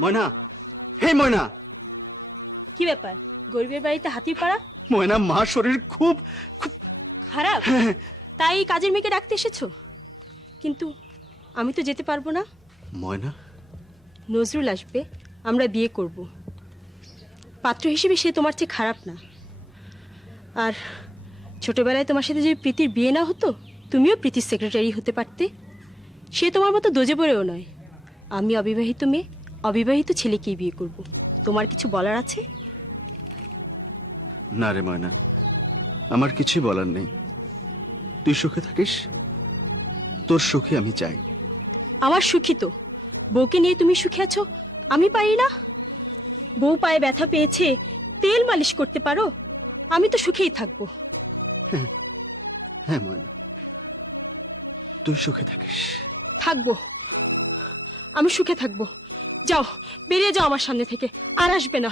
ময়না, হে ময়না। কি ব্যাপার, গরিবের বাড়িতে হাতির পাড়া? ময়না, মা শরীর খুব খুব খারাপ, তাই কাজের মেয়েকে ডাকতে এসেছো? কিন্তু আমি তো যেতে পারবো না। ময়না, নজরুল আসবে, আমরা বিয়ে করব। পাত্র হিসেবে সে তোমার চেয়ে খারাপ না। আর ছোটবেলায় তোমার সাথে যদি প্রীতির বিয়ে না হতো, তুমিও প্রীতির সেক্রেটারি হতে পারতে। সে তোমার মতো দোজে পড়েও নয়। আমি অবিবাহিত মেয়ে, অবিবাহিত ছেলেকেই বিয়ে করব। তোমার কিছু বলার আছে? না রে ময়না, আমার কিছুই বলার নেই। তুই সুখে থাকিস, তোর সুখে আমি চাই। আমার সুখী তো, বউকে নিয়ে তুমি সুখে আছো, আমি পারি না। বউ পায়ে ব্যথা পেয়েছে, তেল মালিশ করতে পারো, আমি তো সুখেই থাকবো। হ্যাঁ ময়না, তুই সুখে থাকিস। থাকবো, আমি সুখে থাকবো। যাও, বেরিয়ে যাও আমার সামনে থেকে, আর আসবে না।